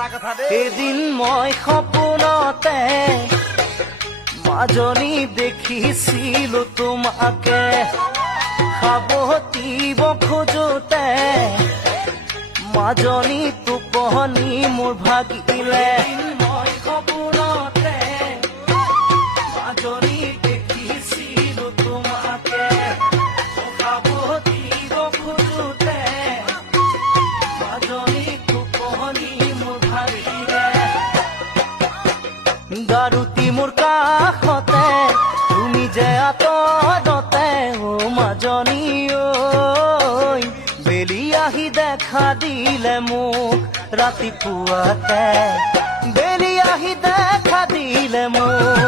এদিন মই সপোনতে মাজনী দেখিছিলো তোমাকে সাৱটিব খোজোতে মাজনী টোপনি মোৰ ভাগিলে মই সপোনতে মাজনী দেখিছিলো তোমাকে সাৱটিব খোজোতে মাজনী টোপনি মোৰ ভাগিলে গাৰুতি মোৰ কাষতে তুমি যে আঁতৰতে ও মাজনী ঐ বেলি আহি দেখা দিলে মোক ৰাতিপুৱাতে বেলি আহি দেখা দিলে মোক